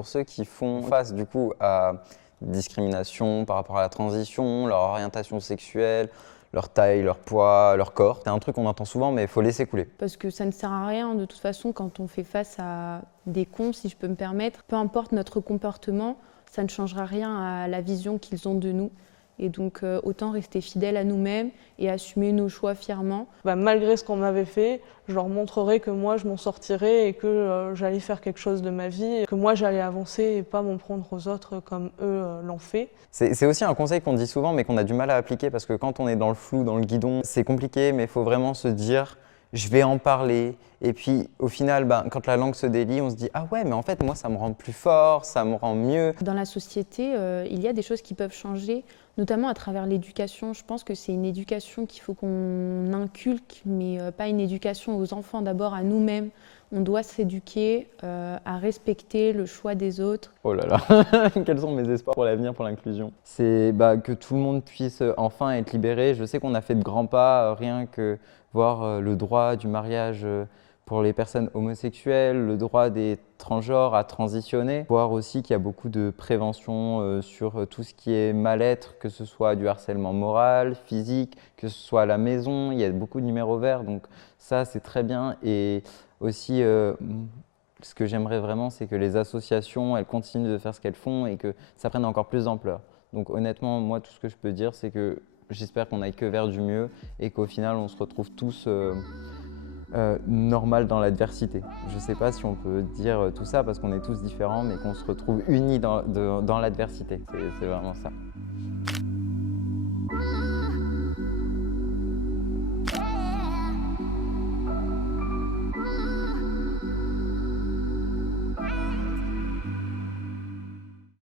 pour ceux qui font face du coup à discrimination par rapport à la transition, leur orientation sexuelle, leur taille, leur poids, leur corps. C'est un truc qu'on entend souvent, mais il faut laisser couler. Parce que ça ne sert à rien de toute façon quand on fait face à des cons, si je peux me permettre. Peu importe notre comportement, ça ne changera rien à la vision qu'ils ont de nous. Et donc autant rester fidèle à nous-mêmes et assumer nos choix fièrement. Malgré ce qu'on m'avait fait, je leur montrerai que moi je m'en sortirai et que j'allais faire quelque chose de ma vie, que moi j'allais avancer et pas m'en prendre aux autres comme eux l'ont fait. C'est aussi un conseil qu'on dit souvent mais qu'on a du mal à appliquer parce que quand on est dans le flou, dans le guidon, c'est compliqué mais il faut vraiment se dire je vais en parler et puis au final quand la langue se délie on se dit ah ouais mais en fait moi ça me rend plus fort, ça me rend mieux. Dans la société, il y a des choses qui peuvent changer, notamment à travers l'éducation. Je pense que c'est une éducation qu'il faut qu'on inculque, mais pas une éducation aux enfants, d'abord à nous-mêmes. On doit s'éduquer à respecter le choix des autres. Oh là là, quels sont mes espoirs pour l'avenir, pour l'inclusion? C'est que tout le monde puisse enfin être libéré. Je sais qu'on a fait de grands pas, rien que voir le droit du mariage pour les personnes homosexuelles, le droit des transgenres à transitionner. Voir aussi qu'il y a beaucoup de prévention sur tout ce qui est mal-être, que ce soit du harcèlement moral, physique, que ce soit à la maison. Il y a beaucoup de numéros verts, donc ça c'est très bien. Et aussi, ce que j'aimerais vraiment, c'est que les associations, elles continuent de faire ce qu'elles font et que ça prenne encore plus d'ampleur. Donc honnêtement, moi, tout ce que je peux dire, c'est que j'espère qu'on n'aille que vers du mieux et qu'au final, on se retrouve tous normal dans l'adversité. Je ne sais pas si on peut dire tout ça parce qu'on est tous différents, mais qu'on se retrouve unis dans l'adversité. C'est vraiment ça.